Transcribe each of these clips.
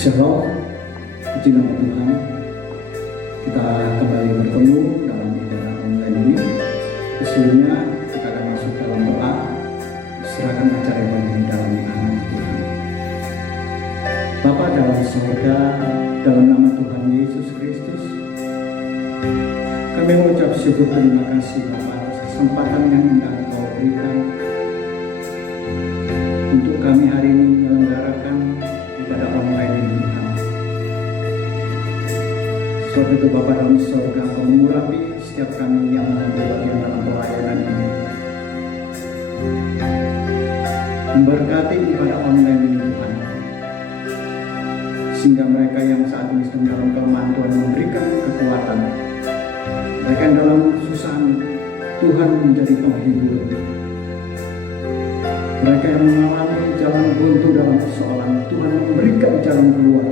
Shalom, puji nama Tuhan. Kita kembali bertemu dalam ibadah online ini. Sebelumnya kita akan masuk dalam doa, serahkan acara ibadah ini dalam tangan Tuhan. Bapa dalam surga, dalam nama Tuhan Yesus Kristus, kami mengucap syukur terima kasih Bapa atas kesempatan yang indah Engkau berikan untuk kami hari ini menyelenggarakan ibadah online ini Tuhan. Sebab itu Bapa dalam surga, Engkau mengurapi setiap kami yang mengambil bagian dalam pelayanan ini. Memberkati ibadah online ini Tuhan, sehingga mereka yang saat ini sedang dalam kelemahan Tuhan memberikan kekuatan. Mereka yang dalam kesusahan Tuhan menjadi penghibur. Mereka yang mengalami jalan buntu dalam persoalan, Tuhan memberikan jalan keluar.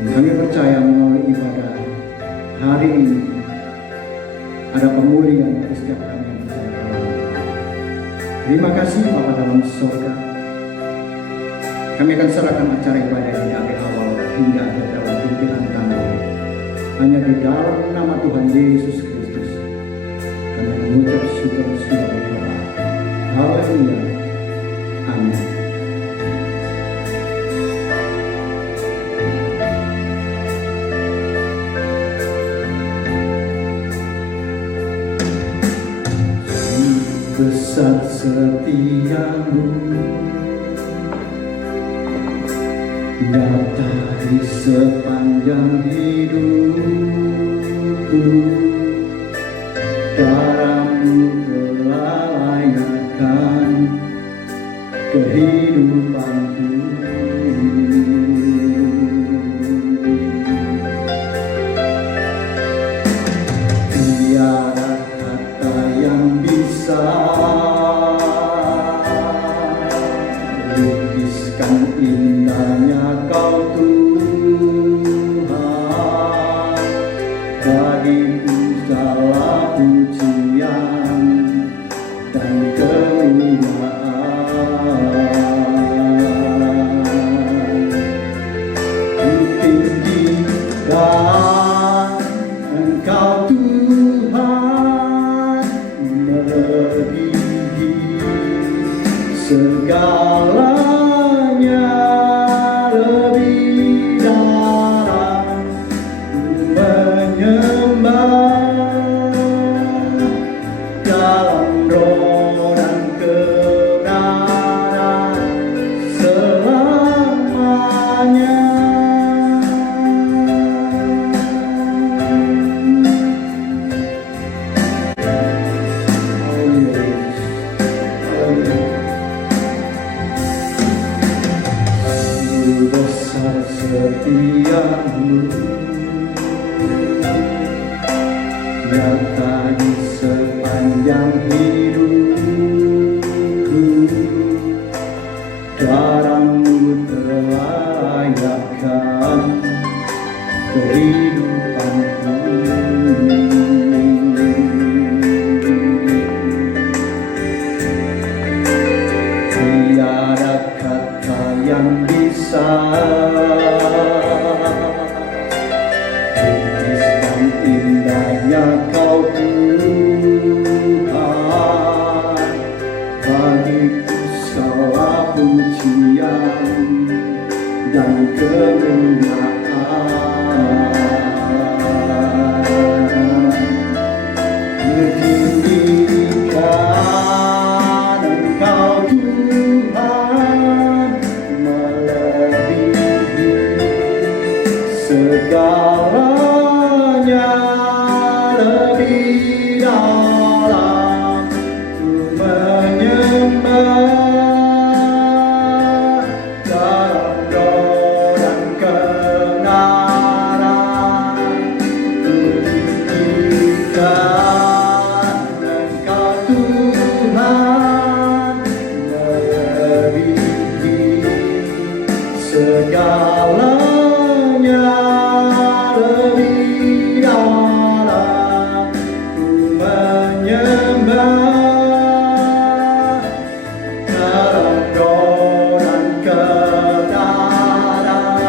Dan kami percaya melalui ibadah hari ini ada pemulihan bagi setiap kami yang percaya. Terima kasih Bapa dalam surga. Kami akan serahkan acara ibadah ini dari awal hingga akhir dalam pimpinan Tangan. Hanya di dalam nama Tuhan Yesus Kristus kami mengucap syukur semua doa. Haleluya. Amin. Besar setiamu nyata di sepanjang hidupku, darahmu telah layakkan kehidupanku. Tiada kata yang bisa lukiskan indahnya Kau Tuhan. Bagiku segala pujian dan kemuliaan. Ku tinggikan Engkau Tuhan, melebihi segalanya, lebih dalam ku menyembah dalam roh dan kebenaran selamanya. Besar setiamu nyata di sepanjang hidupku, darahmu telah layakkan kehidupanku. Tiada kata yang bisa lukiskan indahnya Kau Tuhan. Bagiku segala pujian dan kemuliaan. Tinggikan Engkau Tuhan, melebihi segalanya, lebih dalam ku menyembah dalam roh dan kebenaran. Ku tinggikan Engkau Tuhan, melebihi segalanya, lebih dalam ku menyembah dalam roh dan kebenaran.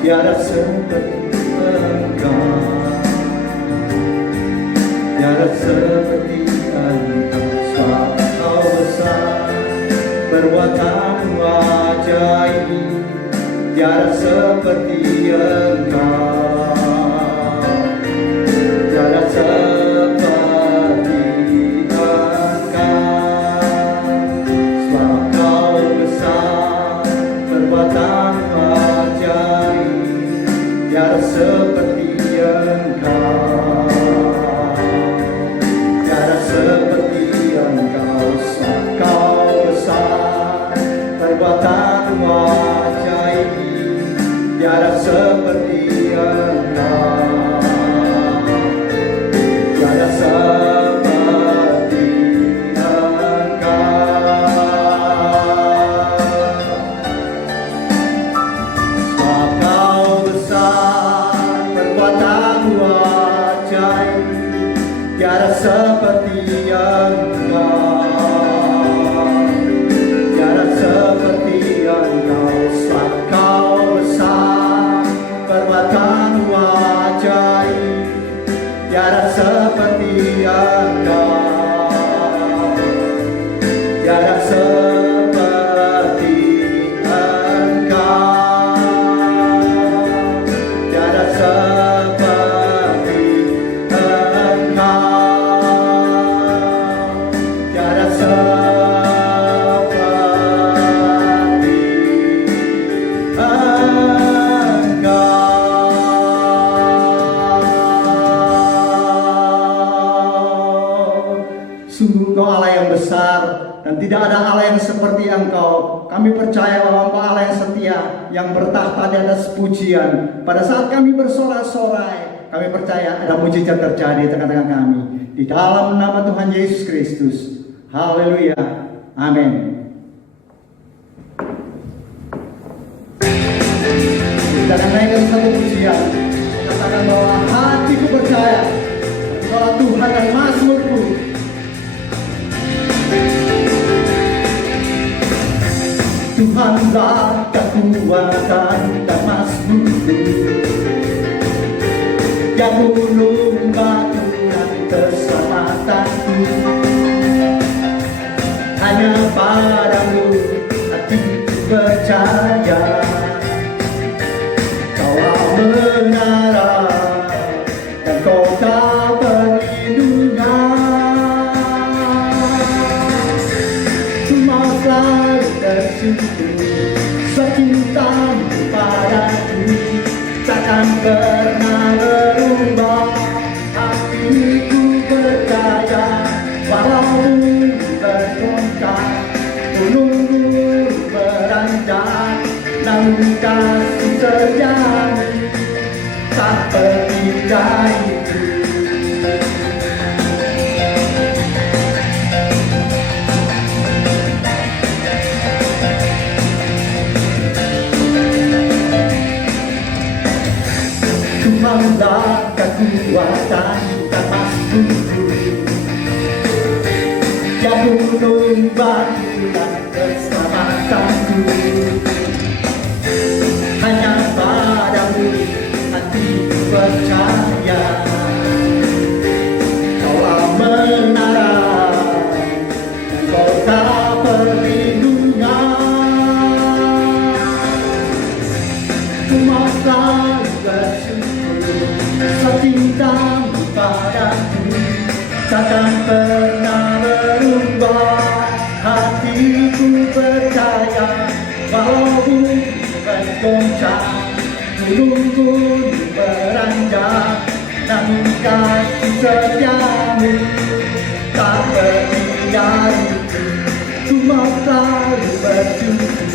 Tiada seperti Engkau, tiada seperti Engkau. Sebab Kau besar, perbuatan ajaib, tiada seperti Engkau, tiada seperti Engkau. Sebab Kau besar, perbuatan ajaib, tiada seperti Engkau, tiada seperti Engkau. Sebab Kau besar, perbuatan ajaib, tiada seperti Engkau, tiada seperti tiada seperti Engkau, tiada seperti Engkau. Sebab Kau besar, perbuatan ajaib, tiada seperti Engkau, tiada seperti Engkau, tiada seperti sungguh Engkau Allah yang besar, dan tidak ada Allah yang seperti Engkau. Kami percaya bahwa Engkau Allah yang setia, yang bertahta di atas pujian. Pada saat kami bersorak-sorai, kami percaya ada mujizat terjadi di tengah-tengah kami. Di dalam nama Tuhan Yesus Kristus. Haleluya. Amin. Kita akan naikkan satu pujian. Katakan bahwa hatiku percaya bahwa Tuhan dan Mazmurku. Tuhanlah kekuatan dan Mazmurku, yang gunung batu dan keselamatanku. Hanya padamu hatiku percaya, Kaulah menara dan kota perlindungan. Maaflah tersentuh secintamu padaku, takkan pernah berubah. Hatiku percaya, walaupun bergoncang, gunung beranjak, namun kasih terjadi tak berhingga itu. Tuhanlah kekuatan dan Mazmurku, yang gunung batu dan keselamatanku. Hanya padamu hatiku percaya, Kaulah menara dan kota perlindungan. Maaflah bersyukur secinta bergoncang, gunung-gunung beranjak, namun kasih setiamu tak pergi dariku. Semua selalu bersyukur,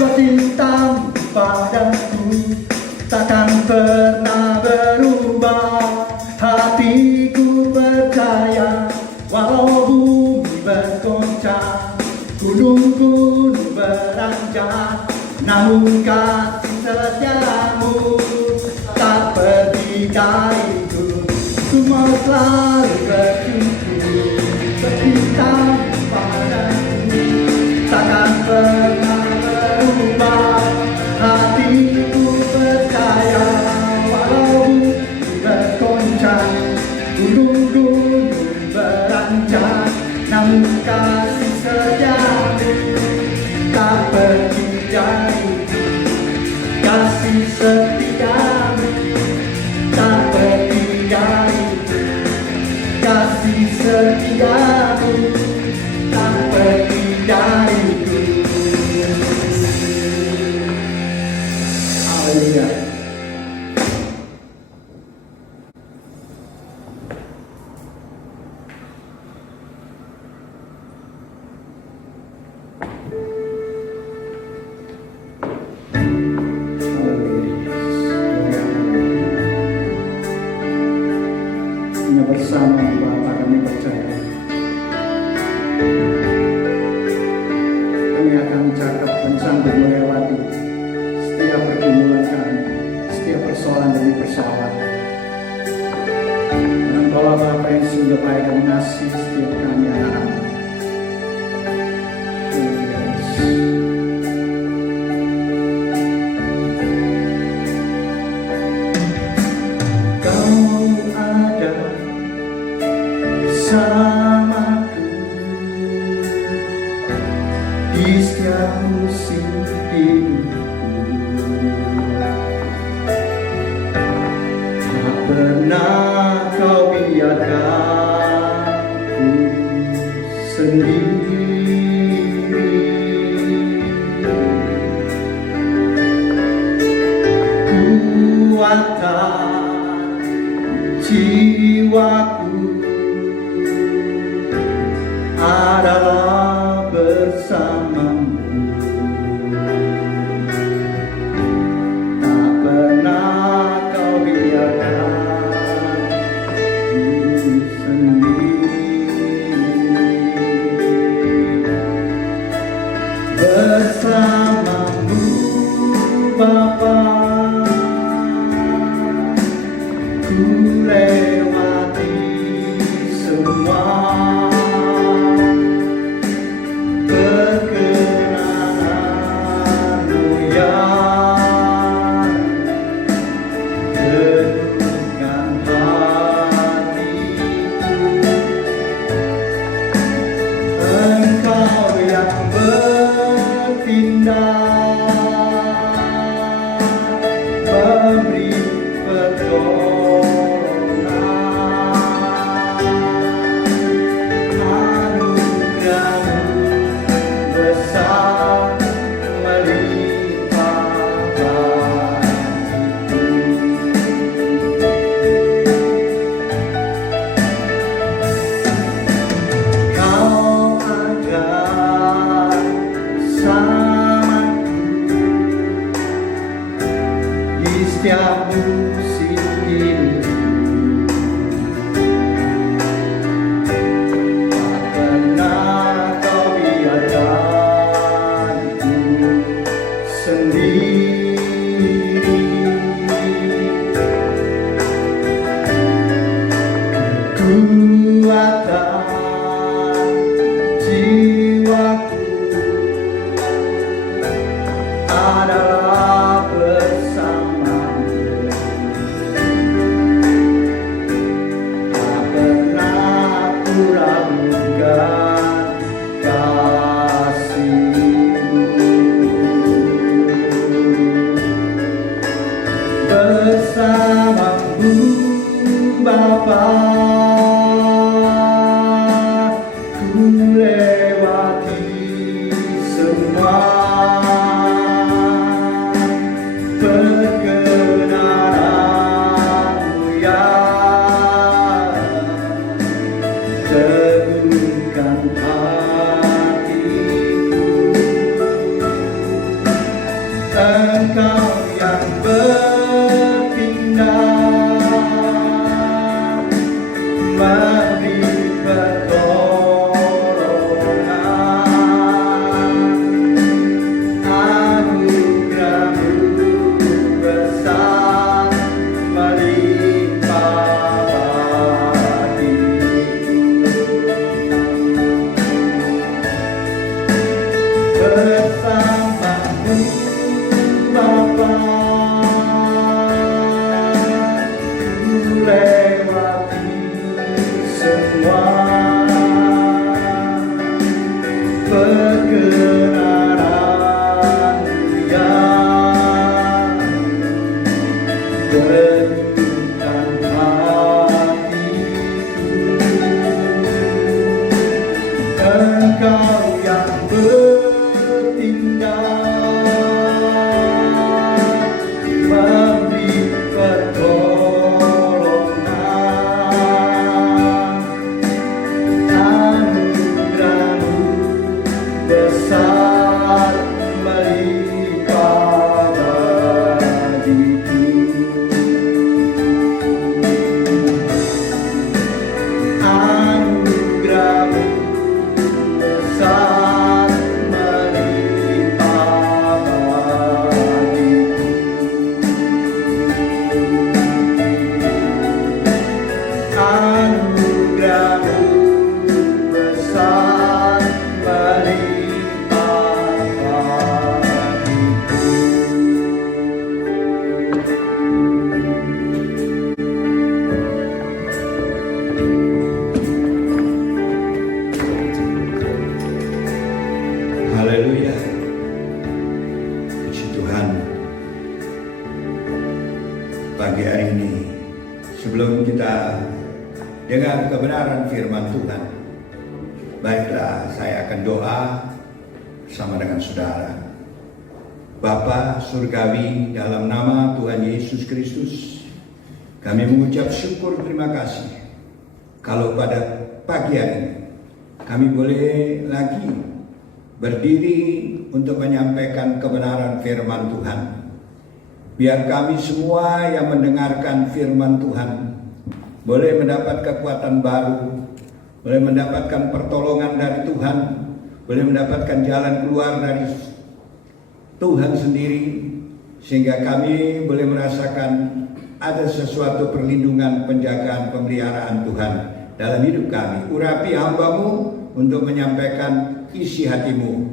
sebab cintamu padaku takkan pernah berubah. Hatiku percaya, walau bumi bergoncang, gunung-gunung beranjak, namun kasih setiamu tak pergi dariku. Semua selalu bersyukur, cintamu padaku takkan pernah berubah. Hatiku percaya, walau bumi bergoncang, gunung-gunung beranjak, namun kasih setiamu tak pergi dariku. Kasih setiamu tak pergi dariku. Kasih setiamu tak pergi dariku. Haleluya. Hanya bersama Bapa kami percaya, kami akan cakap dan sanggup melewati setiap pergumulan kami, setiap persoalan demi persoalan. Dan Engkaulah Bapa yang sungguh baik dan mengasihi setiap kami anak-anak. Kau ada bersamaku di setiap musim hidupku. Tak pernah kau biarkanku sendiri. Kuatkan jiwaku adalah bersamamu. Tak pernah kau biarkanku sendiri. Bersamamu Bapa, ku lewati semua perkenanmu yang teguhkan hatiku. Engkau yang bertindak, memberi pertolongan, anugerah-Mu besar melimpah bagiku. Kau ada bersamaku di setiap musim hidupku. Tak pernah kau biarkanku sendiri. Kekuatan jiwaku adalah bersamamu. Tak pernah ku ragukan kasih-Mu. Bersamamu Bapa, ku lewati semua memberi pertolongan. Anugerah-Mu besar melimpah bagiku. Bersama-Mu Bapa, ku lewati semua perkenanan Dia, denyutkan hatiku. Engkau yang bertindak, memberi pertolongan. Anugerah-Mu besar melimpah bagiku. Anugerah-Mu besar melimpah bagiku. Anugerah-Mu besar melimpah bagiku. Haleluya. Puji Tuhan. Pagi hari ini, sebelum kita dengar kebenaran firman Tuhan, baiklah saya akan doa bersama dengan saudara. Bapa Surgawi, dalam nama Tuhan Yesus Kristus, kami mengucap syukur terima kasih kalau pada pagi hari ini kami boleh lagi berdiri untuk menyampaikan kebenaran firman Tuhan. Biar kami semua yang mendengarkan firman Tuhan boleh mendapat kekuatan baru, boleh mendapatkan pertolongan dari Tuhan, boleh mendapatkan jalan keluar dari Tuhan sendiri, sehingga kami boleh merasakan ada sesuatu perlindungan, penjagaan, pemeliharaan Tuhan dalam hidup kami. Urapi hamba-Mu untuk menyampaikan isi hati-Mu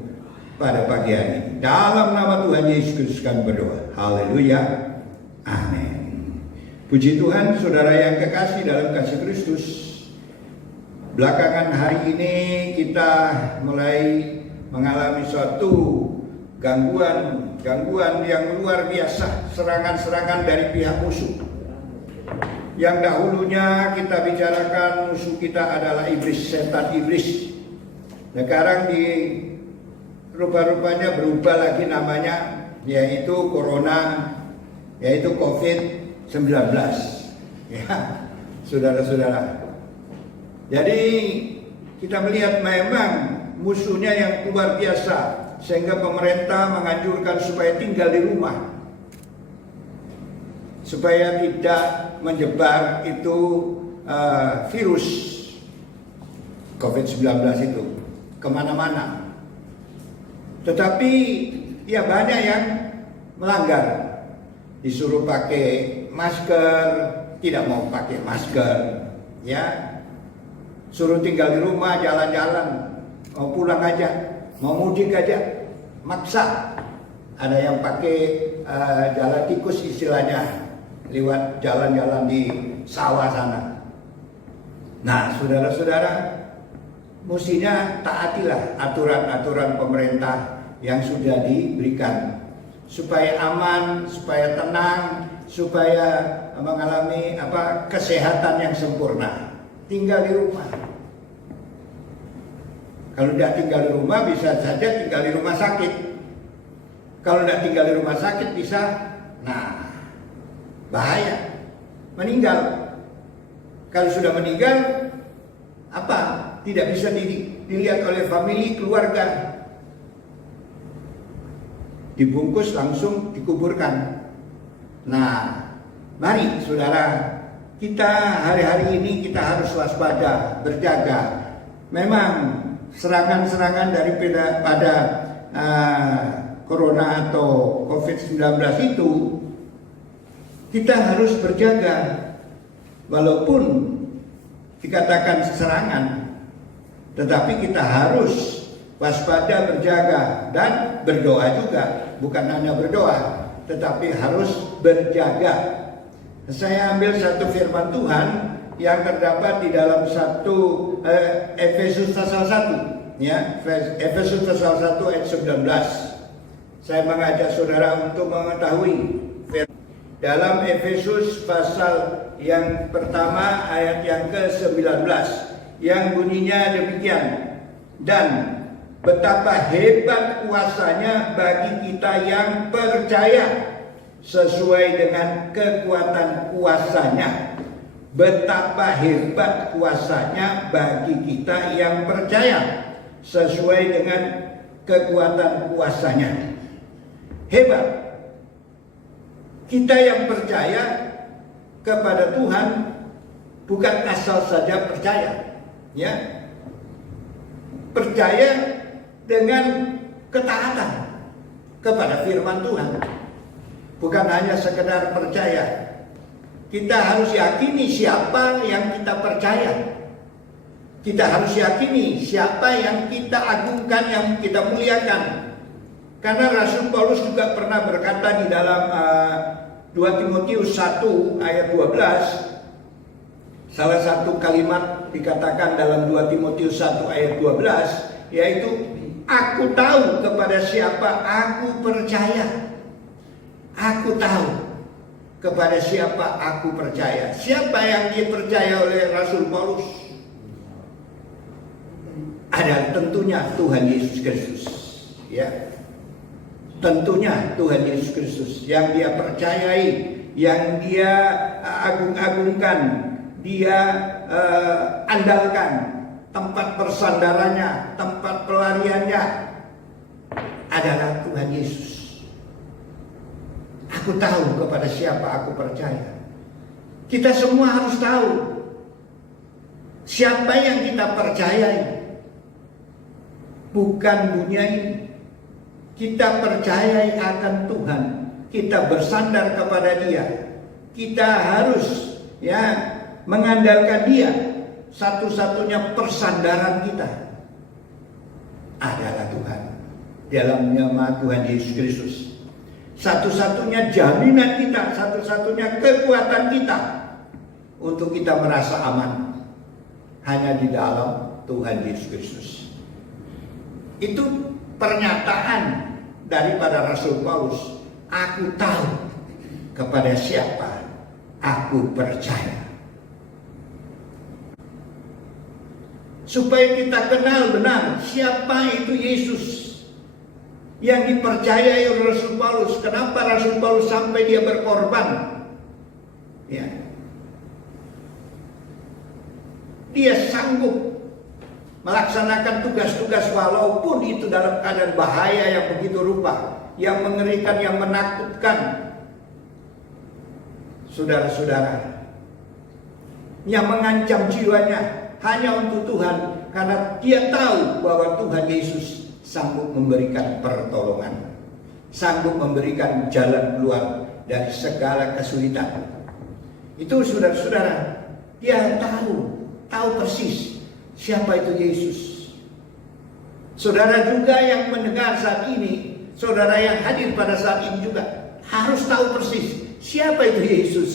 pada pagi hari ini. Dalam nama Tuhan Yesus Kristus kami berdoa. Haleluya. Amin. Puji Tuhan, saudara yang kekasih dalam kasih Kristus. Belakangan hari ini kita mulai mengalami suatu gangguan yang luar biasa, serangan-serangan dari pihak musuh. Yang dahulunya kita bicarakan musuh kita adalah iblis, setan iblis. Sekarang rupa-rupanya berubah lagi namanya, yaitu corona, yaitu COVID-19. Ya, saudara-saudara. Jadi kita melihat memang musuhnya yang luar biasa, sehingga pemerintah menganjurkan supaya tinggal di rumah, supaya tidak menyebar itu virus COVID-19 itu kemana-mana. Tetapi ya banyak yang melanggar, disuruh pakai masker, tidak mau pakai masker, ya, suruh tinggal di rumah, jalan-jalan, mau pulang aja, mau mudik aja, maksa. Ada yang pakai jalan tikus istilahnya, lewat jalan-jalan di sawah sana. Nah, saudara-saudara, mestinya taatilah aturan-aturan pemerintah yang sudah diberikan, supaya aman, supaya tenang, supaya mengalami kesehatan yang sempurna. Tinggal di rumah. Kalau tidak tinggal di rumah, bisa saja tinggal di rumah sakit. Kalau tidak tinggal di rumah sakit, bisa, bahaya, meninggal. Kalau sudah meninggal, tidak bisa dilihat oleh famili, keluarga. Dibungkus langsung dikuburkan. Nah, mari saudara, kita hari-hari ini kita harus waspada, berjaga. Memang serangan-serangan daripada corona atau COVID-19 itu kita harus berjaga. Walaupun dikatakan serangan, tetapi kita harus waspada, berjaga, dan berdoa juga. Bukan hanya berdoa, tetapi harus berjaga. Saya ambil satu firman Tuhan yang terdapat di dalam Efesus pasal 1, ya, Efesus pasal 1 ayat 19. Saya mengajak saudara untuk mengetahui dalam Efesus pasal yang pertama ayat yang ke-19 yang bunyinya demikian, dan betapa hebat kuasanya bagi kita yang percaya sesuai dengan kekuatan kuasanya. Betapa hebat kuasanya bagi kita yang percaya sesuai dengan kekuatan kuasanya. Hebat. Kita yang percaya kepada Tuhan bukan asal saja percaya, ya. Percaya dengan ketaatan kepada firman Tuhan. Bukan hanya sekedar percaya. Kita harus yakini siapa yang kita percaya. Kita harus yakini siapa yang kita agungkan, yang kita muliakan. Karena Rasul Paulus juga pernah berkata di dalam 2 Timotius 1 ayat 12. Salah satu kalimat dikatakan dalam 2 Timotius 1 ayat 12, yaitu aku tahu kepada siapa aku percaya. Aku tahu kepada siapa aku percaya. Siapa yang dipercaya oleh Rasul Paulus? Ada tentunya Tuhan Yesus Kristus, ya. Tentunya Tuhan Yesus Kristus yang dia percayai, yang dia agung-agungkan, dia andalkan, tempat bersandarannya, tempat pelariannya adalah Tuhan Yesus. Aku tahu kepada siapa aku percaya. Kita semua harus tahu siapa yang kita percayai. Bukan dunia ini. Kita percayai akan Tuhan. Kita bersandar kepada Dia. Kita harus, ya, mengandalkan Dia. Satu-satunya persandaran kita adalah Tuhan. Dalam nama Tuhan Yesus Kristus. Satu-satunya jaminan kita, satu-satunya kekuatan kita untuk kita merasa aman hanya di dalam Tuhan Yesus Kristus. Itu pernyataan daripada Rasul Paulus. Aku tahu kepada siapa aku percaya. Supaya kita kenal benar siapa itu Yesus yang dipercayai oleh Rasul Paulus. Kenapa Rasul Paulus sampai dia berkorban? Ya. Dia sanggup melaksanakan tugas-tugas walaupun itu dalam keadaan bahaya yang begitu rupa, yang mengerikan, yang menakutkan. Saudara-saudara, yang mengancam jiwanya hanya untuk Tuhan, karena dia tahu bahwa Tuhan Yesus sanggup memberikan pertolongan, sanggup memberikan jalan keluar dari segala kesulitan. Itu saudara-saudara, dia tahu persis siapa itu Yesus. Saudara juga yang mendengar saat ini, saudara yang hadir pada saat ini juga harus tahu persis siapa itu Yesus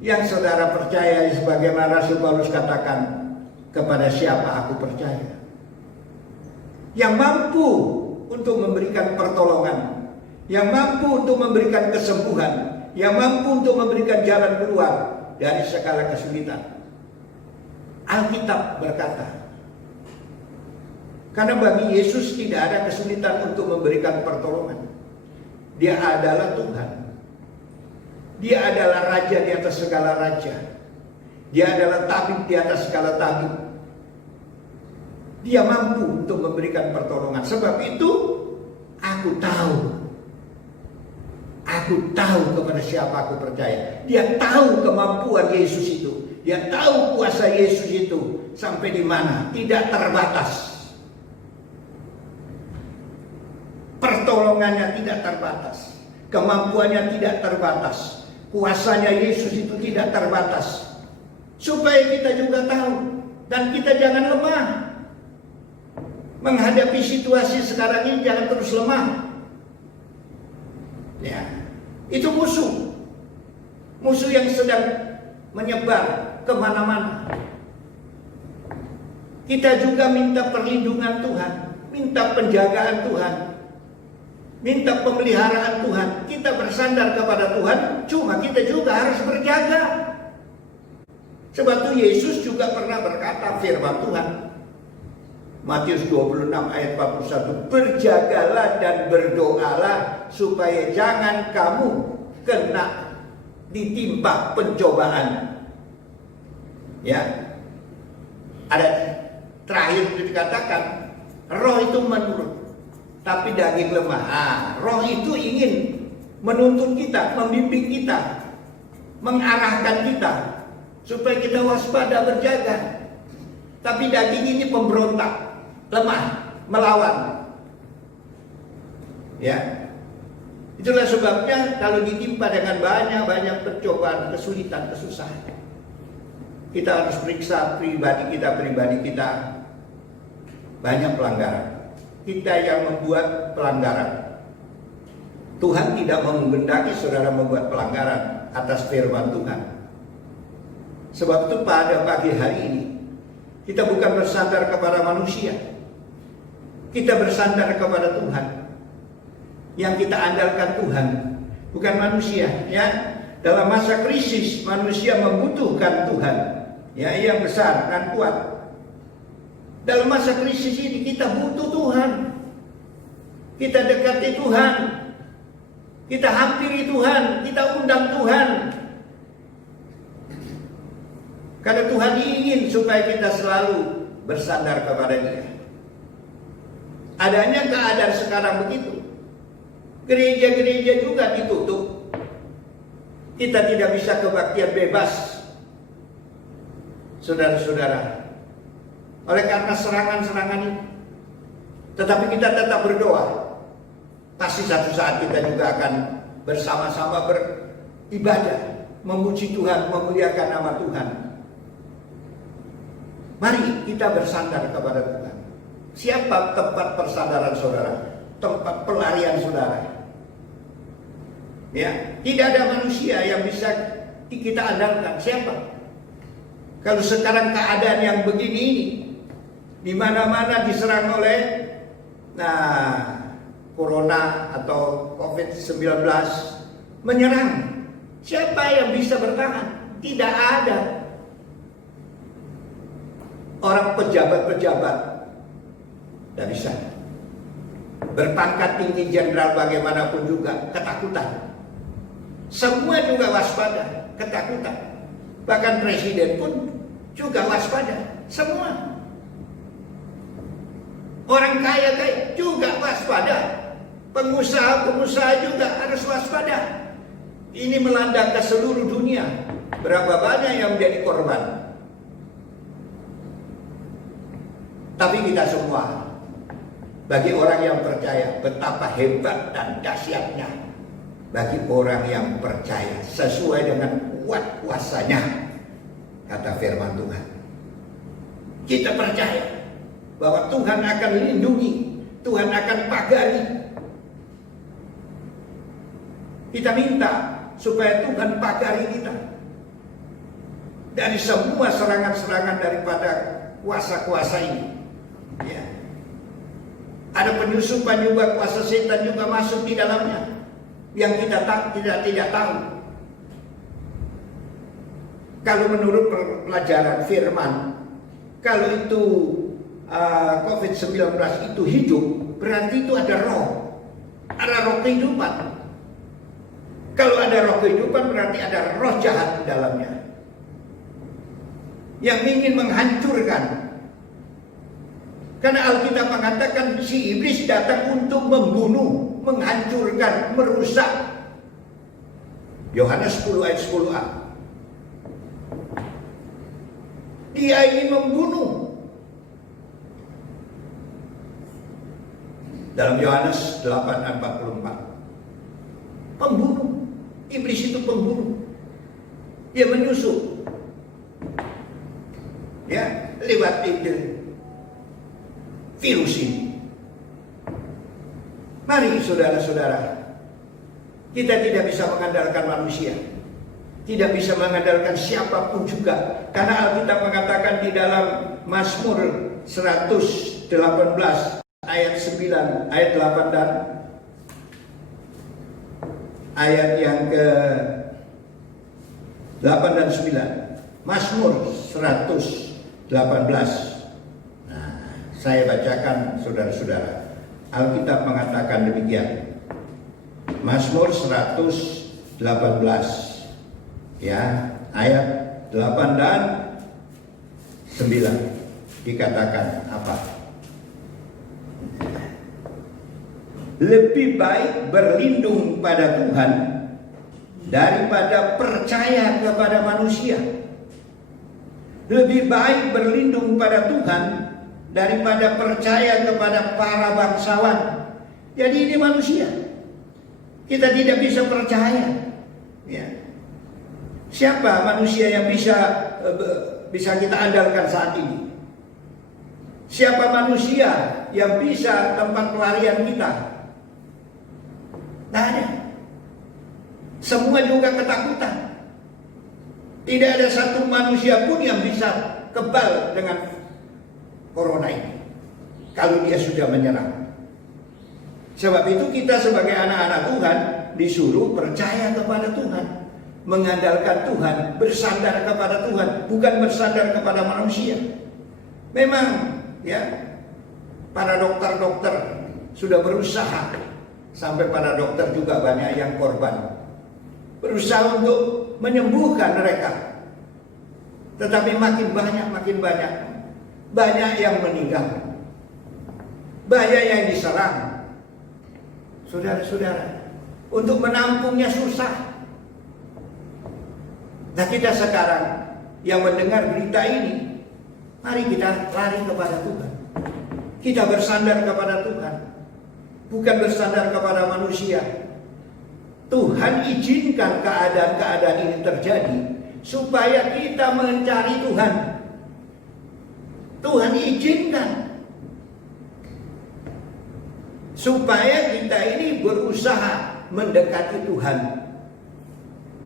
yang saudara percaya, sebagaimana Rasul Paulus katakan, kepada siapa aku percaya. Yang mampu untuk memberikan pertolongan, yang mampu untuk memberikan kesembuhan, yang mampu untuk memberikan jalan keluar dari segala kesulitan. Alkitab berkata, karena bagi Yesus tidak ada kesulitan untuk memberikan pertolongan. Dia adalah Tuhan. Dia adalah Raja di atas segala raja. Dia adalah tabib di atas segala tabib. Dia mampu untuk memberikan pertolongan. Sebab itu aku tahu Aku tahu kepada siapa aku percaya. Dia tahu kemampuan Yesus itu. Dia tahu kuasa Yesus itu sampai di mana, tidak terbatas. Pertolongannya tidak terbatas, kemampuannya tidak terbatas, kuasanya Yesus itu tidak terbatas. Supaya kita juga tahu dan kita jangan lemah. Menghadapi situasi sekarang ini jangan terus lemah. Ya, itu musuh. Musuh yang sedang menyebar kemana-mana. Kita juga minta perlindungan Tuhan, minta penjagaan Tuhan, minta pemeliharaan Tuhan. Kita bersandar kepada Tuhan, cuma kita juga harus berjaga. Sebab itu Yesus juga pernah berkata firman Tuhan. Matius 26 ayat 41. Berjagalah dan berdoalah supaya jangan kamu kena ditimpa pencobaan. Ya. Ada terakhir dikatakan, roh itu menurut, tapi daging lemah. Roh itu ingin menuntun kita, membimbing kita, mengarahkan kita supaya kita waspada, berjaga. Tapi daging ini pemberontak, lemah, melawan. Ya. Itulah sebabnya kalau ditimpa dengan banyak percobaan, kesulitan, kesusahan, kita harus periksa pribadi kita banyak pelanggaran. Kita yang membuat pelanggaran. Tuhan tidak menghendaki saudara membuat pelanggaran atas firman Tuhan. Sebab itu pada pagi hari ini kita bukan bersandar kepada manusia. Kita bersandar kepada Tuhan. Yang kita andalkan Tuhan, bukan manusia. Ya, dalam masa krisis manusia membutuhkan Tuhan, ya, yang besar dan kuat. Dalam masa krisis ini kita butuh Tuhan. Kita dekati Tuhan. Kita hampiri Tuhan. Kita undang Tuhan. Karena Tuhan ingin supaya kita selalu bersandar kepada Dia. Adanya keadaan sekarang begitu. Gereja-gereja juga ditutup. Kita tidak bisa kebaktian bebas, saudara-saudara, oleh karena serangan-serangan ini. Tetapi kita tetap berdoa. Pasti satu saat kita juga akan bersama-sama beribadah, memuji Tuhan, memuliakan nama Tuhan. Mari kita bersandar kepada Tuhan. Siapa tempat persandaran saudara? Tempat pelarian saudara? Ya, tidak ada manusia yang bisa kita andalkan. Siapa? Kalau sekarang keadaan yang begini ini, di mana-mana diserang oleh corona atau COVID-19 menyerang. Siapa yang bisa bertahan? Tidak ada. Orang pejabat-pejabat tidak bisa. Berpangkat tinggi jenderal bagaimanapun juga ketakutan. Semua juga waspada, ketakutan. Bahkan presiden pun juga waspada. Semua. Orang kaya juga waspada. Pengusaha juga harus waspada. Ini melanda ke seluruh dunia. Berapa banyak yang menjadi korban. Tapi kita semua, bagi orang yang percaya, betapa hebat dan dahsyatnya bagi orang yang percaya sesuai dengan kuat kuasanya, kata firman Tuhan. Kita percaya bahwa Tuhan akan lindungi, Tuhan akan pagari. Kita minta supaya Tuhan pagari kita dari semua serangan-serangan daripada kuasa-kuasa ini. Ya. Ada penyusupan juga, kuasa setan juga masuk di dalamnya yang kita tidak tahu. Kalau menurut pelajaran firman, kalau itu COVID-19 itu hidup, berarti itu ada roh kehidupan. Kalau ada roh kehidupan, berarti ada roh jahat di dalamnya yang ingin menghancurkan. Karena Alkitab mengatakan si iblis datang untuk membunuh, menghancurkan, merusak. Yohanes 10 ayat 10a. Dia ingin membunuh. Dalam Yohanes 8 ayat 44. Pembunuh. Iblis itu pembunuh. Dia menyusup. Ya, lewat ide virus ini. Mari saudara-saudara, kita tidak bisa mengandalkan manusia, tidak bisa mengandalkan siapapun juga, karena Alkitab mengatakan di dalam Mazmur 118 ayat 9, ayat 8 dan ayat yang ke 8 dan 9. Mazmur 118. Nah, saya bacakan saudara-saudara. Alkitab mengatakan demikian. Mazmur 118 ya, ayat 8 dan 9 dikatakan apa? Lebih baik berlindung pada Tuhan daripada percaya kepada manusia. Lebih baik berlindung pada Tuhan daripada percaya kepada para bangsawan. Jadi ini manusia. Kita tidak bisa percaya. Ya. Siapa manusia yang bisa kita andalkan saat ini? Siapa manusia yang bisa tempat pelarian kita? Tidak ada. Semua juga ketakutan. Tidak ada satu manusia pun yang bisa kebal dengan corona ini, kalau dia sudah menyerang. Sebab itu kita sebagai anak-anak Tuhan disuruh percaya kepada Tuhan, mengandalkan Tuhan, bersandar kepada Tuhan, bukan bersandar kepada manusia. Memang ya, para dokter-dokter sudah berusaha, sampai para dokter juga banyak yang korban, berusaha untuk menyembuhkan mereka. Tetapi makin banyak yang meninggal, banyak yang diserang. Saudara-saudara, untuk menampungnya susah. Nah, kita sekarang yang mendengar berita ini, mari kita lari kepada Tuhan. Kita bersandar kepada Tuhan, bukan bersandar kepada manusia. Tuhan izinkan keadaan-keadaan ini terjadi supaya kita mencari Tuhan. Tuhan izinkan supaya kita ini berusaha mendekati Tuhan.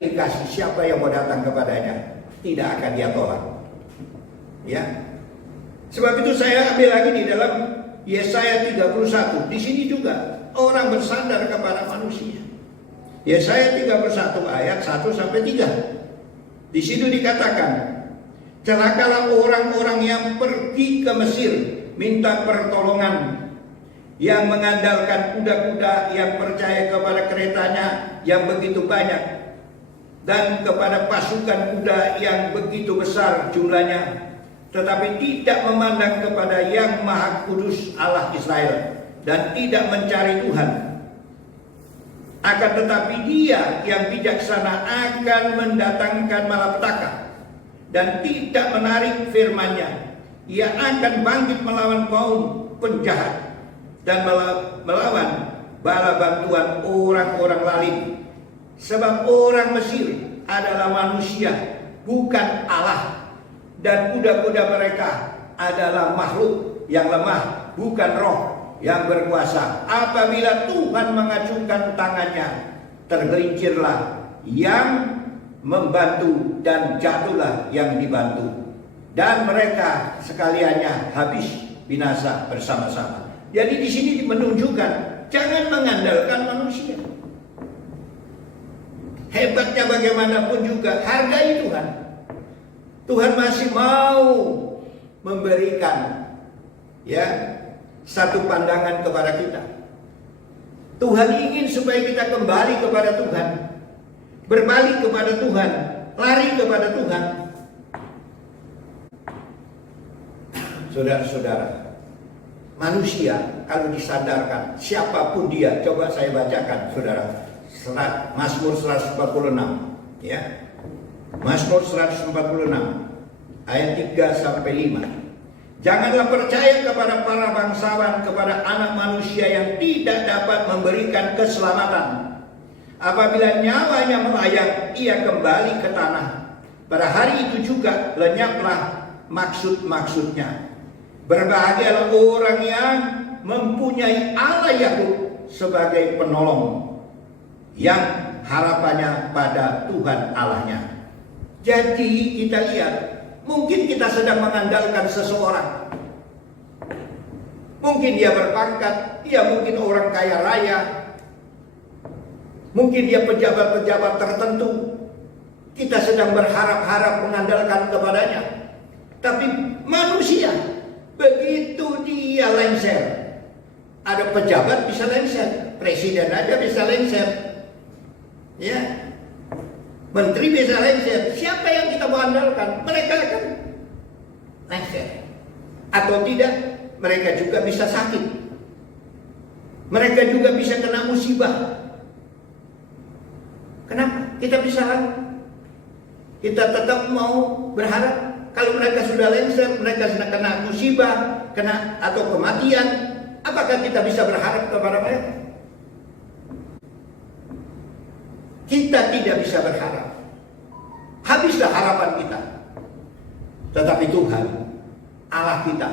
Dikasih siapa yang mau datang kepadanya, tidak akan dia tolak. Ya. Sebab itu saya ambil lagi di dalam Yesaya 31. Di sini juga orang bersandar kepada manusia. Yesaya 31 ayat 1 sampai 3. Di situ dikatakan, celakalah orang-orang yang pergi ke Mesir minta pertolongan, yang mengandalkan kuda-kuda, yang percaya kepada keretanya yang begitu banyak, dan kepada pasukan kuda yang begitu besar jumlahnya, tetapi tidak memandang kepada Yang Maha Kudus Allah Israel, dan tidak mencari Tuhan. Akan tetapi Dia yang bijaksana akan mendatangkan malapetaka dan tidak menarik firman-Nya. Ia akan bangkit melawan kaum penjahat dan melawan bala bantuan orang-orang lalim. Sebab orang Mesir adalah manusia, bukan Allah, dan kuda-kuda mereka adalah makhluk yang lemah, bukan roh yang berkuasa. Apabila Tuhan mengacungkan tangannya, tergelincirlah yang membantu dan jatuhlah yang dibantu, dan mereka sekaliannya habis binasa bersama-sama. Jadi di sini menunjukkan jangan mengandalkan manusia. Hebatnya bagaimanapun juga, hargai Tuhan. Tuhan masih mau memberikan ya satu pandangan kepada kita. Tuhan ingin supaya kita kembali kepada Tuhan, berbalik kepada Tuhan, lari kepada Tuhan. Saudara-saudara, manusia kalau disadarkan, siapapun dia, coba saya bacakan saudara, Mazmur 146 Ya. Mazmur 146 ayat 3 sampai 5. Janganlah percaya kepada para bangsawan, kepada anak manusia yang tidak dapat memberikan keselamatan. Apabila nyawanya melayang, ia kembali ke tanah. Pada hari itu juga lenyaplah maksud-maksudnya. Berbahagialah orang yang mempunyai Allah Yakub sebagai penolong, yang harapannya pada Tuhan Allahnya. Jadi kita lihat, mungkin kita sedang mengandalkan seseorang. Mungkin dia berpangkat, dia mungkin orang kaya raya, mungkin dia pejabat-pejabat tertentu. Kita sedang berharap-harap mengandalkan kepadanya. Tapi manusia, begitu dia lengser, ada pejabat bisa lengser, presiden aja bisa lengser, ya, menteri bisa lengser. Siapa yang kita mau andalkan? Mereka akan lengser. Atau tidak, mereka juga bisa sakit. Mereka juga bisa kena musibah. Kenapa? Kita bisa lalu. Kita tetap mau berharap. Kalau mereka sudah lengser, mereka sudah kena musibah, kena atau kematian, apakah kita bisa berharap kepada mereka? Kita tidak bisa berharap. Habislah harapan kita. Tetapi Tuhan, Allah kita,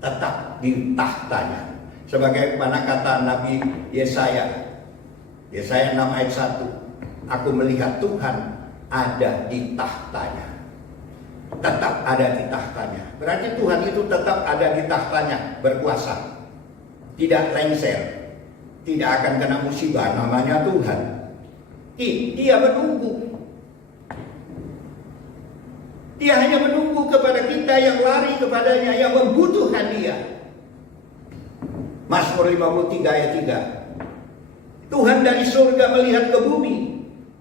tetap di tahtanya. Sebagaimana kata Nabi Yesaya, Yesaya 6 ayat 1, aku melihat Tuhan ada di tahtanya. Tetap ada di tahtanya. Berarti Tuhan itu tetap ada di tahtanya, berkuasa. Tidak lengser, tidak akan kena musibah, namanya Tuhan. Dia menunggu. Dia hanya menunggu kepada kita yang lari kepadanya, yang membutuhkan dia. Mazmur 53 ayat 3. Tuhan dari surga melihat ke bumi,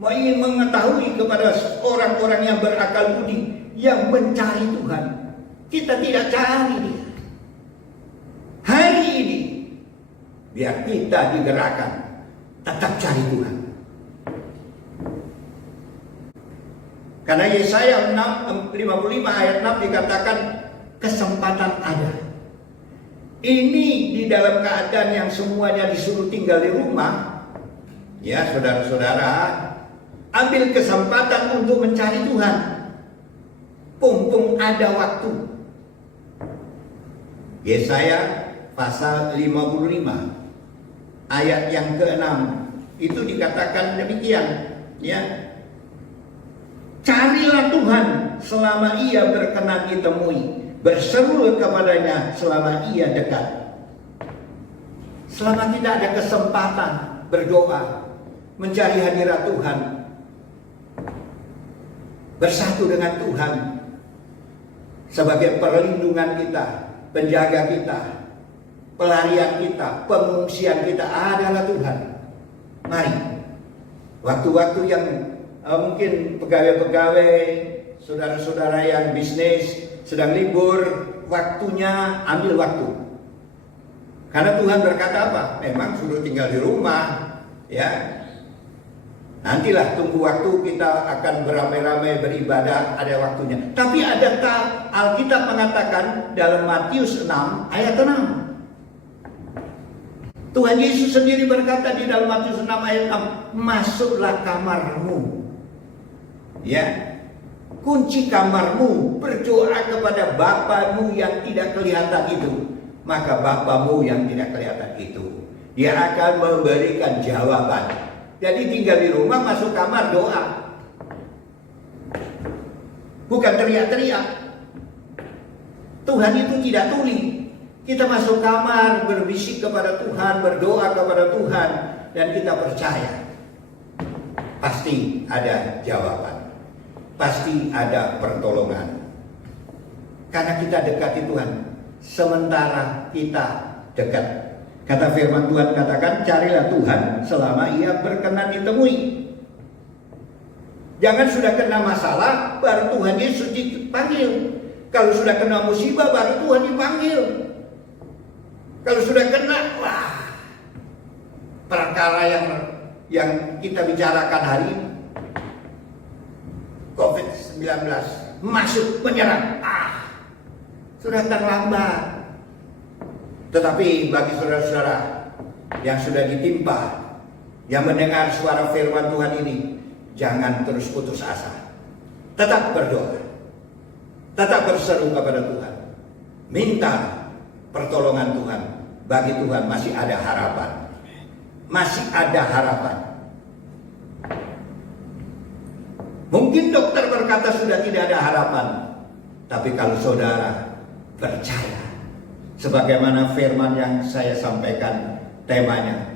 ingin mengetahui kepada orang-orang yang berakal budi, yang mencari Tuhan. Kita tidak cari dia. Hari ini, biar kita digerakkan, tetap cari Tuhan. Karena Yesaya 55 ayat 6 dikatakan kesempatan ada. Ini di dalam keadaan yang semuanya disuruh tinggal di rumah. Ya saudara-saudara, ambil kesempatan untuk mencari Tuhan. Mumpung ada waktu. Yesaya pasal 55 ayat yang ke-6 itu dikatakan demikian, ya. Carilah Tuhan selama ia berkenan ditemui, berseru kepadanya selama ia dekat. Selama kita ada kesempatan berdoa, mencari hadirat Tuhan, bersatu dengan Tuhan sebagai perlindungan kita, penjaga kita, pelarian kita, pengungsian kita adalah Tuhan. Mari, waktu-waktu yang mungkin pegawai-pegawai, saudara-saudara yang bisnis sedang libur, waktunya ambil waktu. Karena Tuhan berkata apa? Memang suruh tinggal di rumah, ya. Nantilah tunggu waktu kita akan beramai-ramai beribadah, ada waktunya. Tapi adakah Alkitab mengatakan dalam Matius 6 ayat 6? Tuhan Yesus sendiri berkata di dalam Matius 6 ayat 6, masuklah kamarmu. Ya. Kunci kamarmu, berdoa kepada Bapamu yang tidak kelihatan itu. Maka Bapamu yang tidak kelihatan itu, Dia akan memberikan jawaban. Jadi tinggal di rumah, masuk kamar doa. Bukan teriak-teriak. Tuhan itu tidak tuli. Kita masuk kamar, berbisik kepada Tuhan, berdoa kepada Tuhan, dan kita percaya pasti ada jawaban. Pasti ada pertolongan. Karena kita dekati Tuhan. Sementara kita dekat. Kata firman Tuhan katakan, carilah Tuhan selama ia berkenan ditemui. Jangan sudah kena masalah, baru Tuhan Yesus dipanggil. Kalau sudah kena musibah, baru Tuhan dipanggil. Kalau sudah kena, wah, perkara yang kita bicarakan hari ini. COVID-19 masuk menyerang. Sudah terlambat. Tetapi bagi saudara-saudara yang sudah ditimpa, yang mendengar suara firman Tuhan ini, jangan terus putus asa. Tetap berdoa. Tetap berseru kepada Tuhan. Minta pertolongan Tuhan. Bagi Tuhan masih ada harapan. Masih ada harapan. Mungkin dokter berkata sudah tidak ada harapan. Tapi kalau saudara percaya, sebagaimana firman yang saya sampaikan temanya,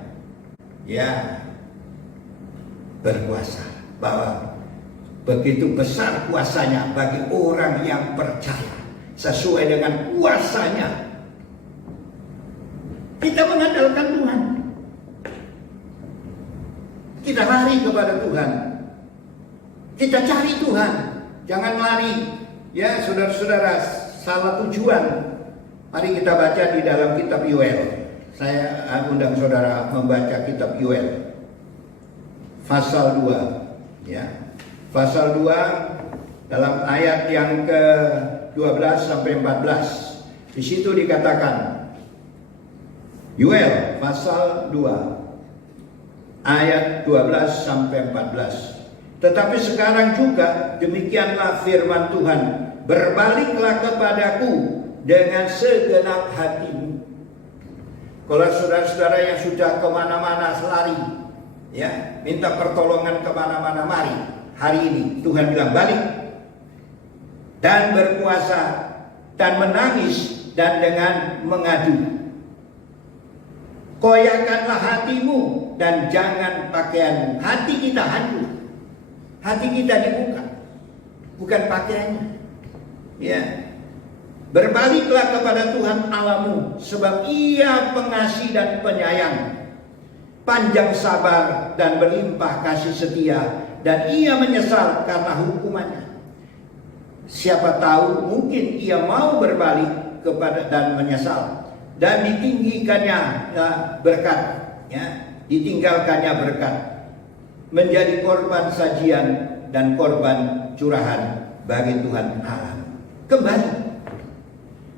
ya, berkuasa, bahwa begitu besar kuasanya bagi orang yang percaya sesuai dengan kuasanya. Kita mengandalkan Tuhan. Kita lari kepada Tuhan. Kita cari Tuhan. Jangan lari. Ya, saudara-saudara, salah tujuan. Mari kita baca di dalam kitab Yoel. Saya undang saudara membaca kitab Yoel. Pasal 2. Ya. Pasal 2 dalam ayat yang ke-12 sampai 14. Di situ dikatakan, Yoel pasal 2 ayat 12 sampai 14. Tetapi sekarang juga demikianlah firman Tuhan, berbaliklah kepadaku dengan segenap hatimu. Kalau saudara-saudara yang sudah kemana-mana lari, ya, minta pertolongan kemana-mana, mari hari ini Tuhan bilang balik dan berpuasa dan menangis dan dengan mengadu. Koyakanlah hatimu dan jangan pakaianmu. Hati kita hancur. Hati kita dibuka, bukan pakaiannya. Ya. Berbaliklah kepada Tuhan Allahmu, sebab Ia pengasih dan penyayang, panjang sabar dan berlimpah kasih setia, dan Ia menyesal karena hukumannya. Siapa tahu mungkin Ia mau berbalik kepada dan menyesal, dan ditinggikannya berkat, ya, ditinggalkannya berkat, menjadi korban sajian dan korban curahan bagi Tuhan Allah. Kembali.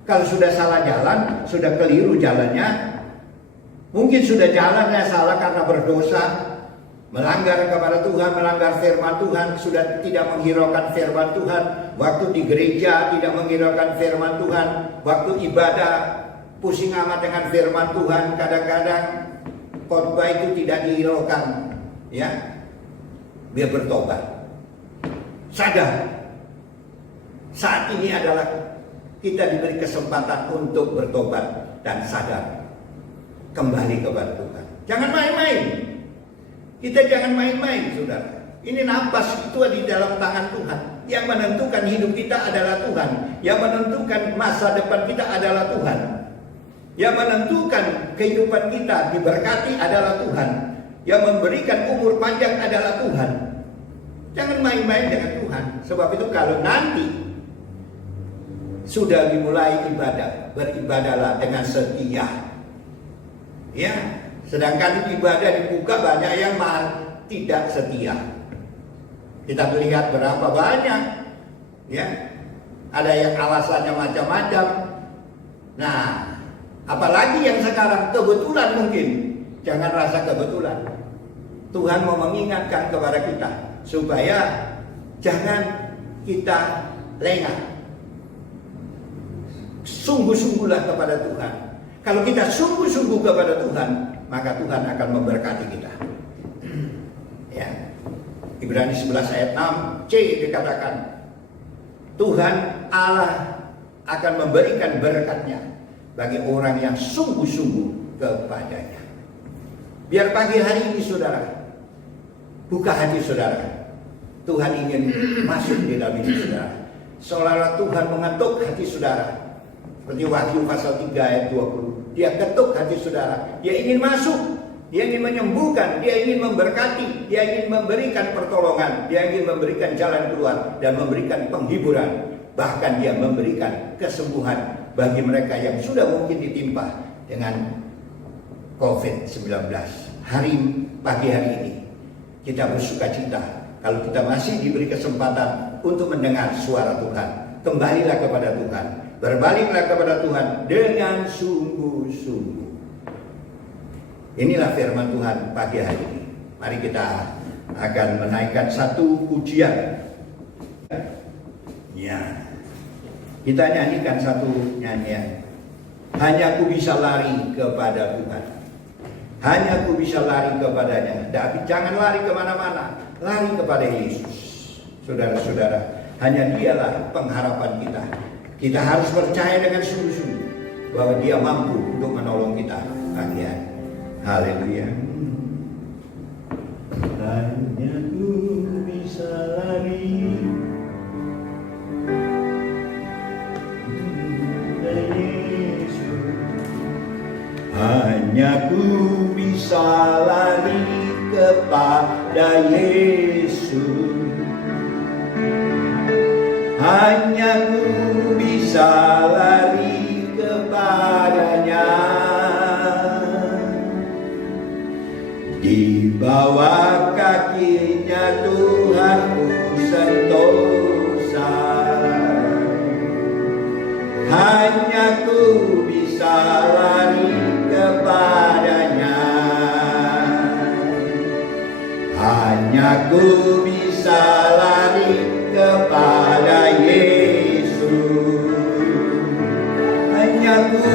Kalau sudah salah jalan, sudah keliru jalannya, mungkin sudah jalannya salah karena berdosa, melanggar kepada Tuhan, melanggar firman Tuhan, sudah tidak menghiraukan firman Tuhan, waktu di gereja tidak menghiraukan firman Tuhan, waktu ibadah pusing amat dengan firman Tuhan, kadang-kadang khotbah itu tidak dihiraukan, ya. Biar bertobat. Sadar. Saat ini adalah kita diberi kesempatan untuk bertobat dan sadar. Kembali kepada Tuhan. Jangan main-main. Kita jangan main-main, saudara. Ini nafas itu di dalam tangan Tuhan. Yang menentukan hidup kita adalah Tuhan. Yang menentukan masa depan kita adalah Tuhan. Yang menentukan kehidupan kita diberkati adalah Tuhan. Yang memberikan umur panjang adalah Tuhan. Jangan main-main dengan Tuhan. Sebab itu kalau nanti sudah dimulai ibadah, beribadahlah dengan setia. Ya, sedangkan ibadah dibuka banyak yang tidak setia. Kita melihat berapa banyak, ya, ada yang alasannya macam-macam. Nah, apalagi yang sekarang kebetulan mungkin, jangan rasa kebetulan. Tuhan mau mengingatkan kepada kita supaya jangan kita lengah. Sungguh-sungguhlah kepada Tuhan. Kalau kita sungguh-sungguh kepada Tuhan, maka Tuhan akan memberkati kita. Ya. Ibrani 11 ayat 6 C dikatakan, Tuhan Allah akan memberikan berkatnya bagi orang yang sungguh-sungguh kepadanya. Biar pagi hari ini saudara, buka hati saudara. Tuhan ingin masuk di dalam hidup saudara. Seolah-olah Tuhan mengetuk hati saudara. Seperti Wahyu pasal 3 ayat 20. Dia ketuk hati saudara. Dia ingin masuk. Dia ingin menyembuhkan. Dia ingin memberkati. Dia ingin memberikan pertolongan. Dia ingin memberikan jalan keluar. Dan memberikan penghiburan. Bahkan dia memberikan kesembuhan bagi mereka yang sudah mungkin ditimpa dengan COVID-19. Pagi hari ini kita bersuka cita. Kalau kita masih diberi kesempatan untuk mendengar suara Tuhan. Kembalilah kepada Tuhan, berbaliklah kepada Tuhan dengan sungguh-sungguh. Inilah firman Tuhan pagi hari ini. Mari kita akan menaikkan satu pujian. Ya, kita nyanyikan satu nyanyian. Hanya ku bisa lari kepada Tuhan. Hanya ku bisa lari kepadanya. Tapi jangan lari kemana-mana, lari kepada Yesus. Saudara-saudara, hanya dialah pengharapan kita. Kita harus percaya dengan sungguh-sungguh bahwa dia mampu untuk menolong kita pagi hari. Haleluya. Hanya ku bisa lari kepada Yesus. Hanya ku bisa lari kepada Yesus. Hanya ku bisa lari kepadanya. Di bawah kakinya Tuhan ku sentosa. Hanya ku bisa lari kepadanya. Hanya ku bisa lari kepada Yesus. Hanya ku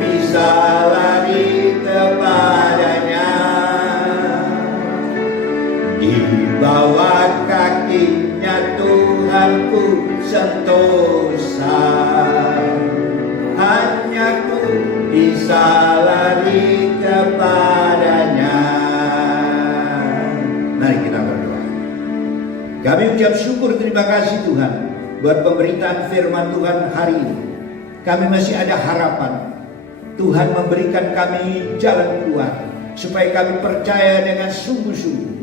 bisa lari kepadanya. Di bawah kakinya Tuhan ku sentosa. Hanya ku bisa lari kepadanya. Mari kita berdoa. Kami ucap syukur, terima kasih Tuhan buat pemberitaan firman Tuhan hari ini. Kami masih ada harapan. Tuhan memberikan kami jalan keluar supaya kami percaya dengan sungguh-sungguh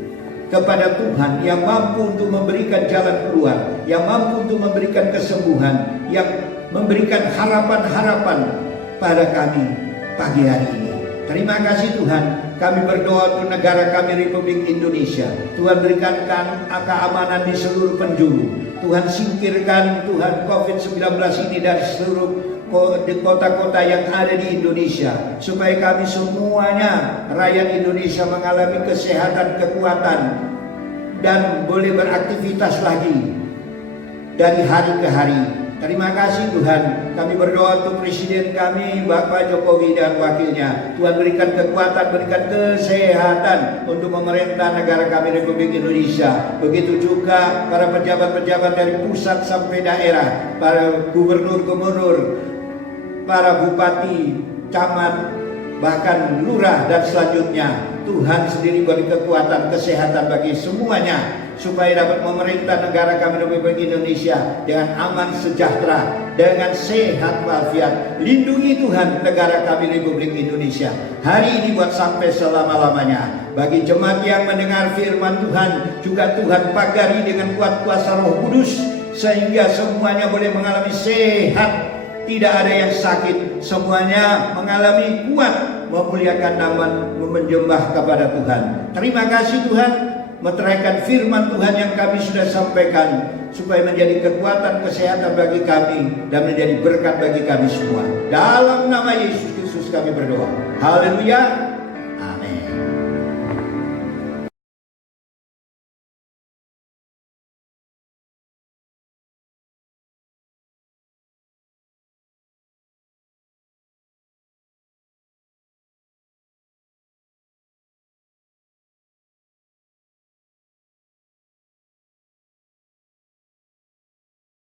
kepada Tuhan yang mampu untuk memberikan jalan keluar, yang mampu untuk memberikan kesembuhan, yang memberikan harapan-harapan pada kami pagi hari ini. Terima kasih Tuhan. Kami berdoa untuk negara kami Republik Indonesia. Tuhan berikan keamanan di seluruh penjuru. Tuhan singkirkan Tuhan COVID-19 ini dari seluruh kota-kota yang ada di Indonesia, supaya kami semuanya rakyat Indonesia mengalami kesehatan, kekuatan, dan boleh beraktivitas lagi dari hari ke hari. Terima kasih Tuhan. Kami berdoa untuk Presiden kami Bapak Jokowi dan wakilnya. Tuhan berikan kekuatan, berikan kesehatan untuk memerintah negara kami Republik Indonesia. Begitu juga para pejabat-pejabat dari pusat sampai daerah, para gubernur-gubernur, para bupati, camat, bahkan lurah dan selanjutnya. Tuhan sendiri beri kekuatan, kesehatan bagi semuanya, supaya dapat memerintah negara kami Republik Indonesia dengan aman, sejahtera, dengan sehat walafiat. Lindungi Tuhan negara kami Republik Indonesia hari ini buat sampai selama-lamanya. Bagi jemaat yang mendengar firman Tuhan, juga Tuhan pagari dengan kuat kuasa Roh Kudus, sehingga semuanya boleh mengalami sehat, tidak ada yang sakit, semuanya mengalami kuat, memuliakan nama, menyembah kepada Tuhan. Terima kasih Tuhan, meteraikan firman Tuhan yang kami sudah sampaikan, supaya menjadi kekuatan kesehatan bagi kami dan menjadi berkat bagi kami semua. Dalam nama Yesus Kristus kami berdoa. Haleluya.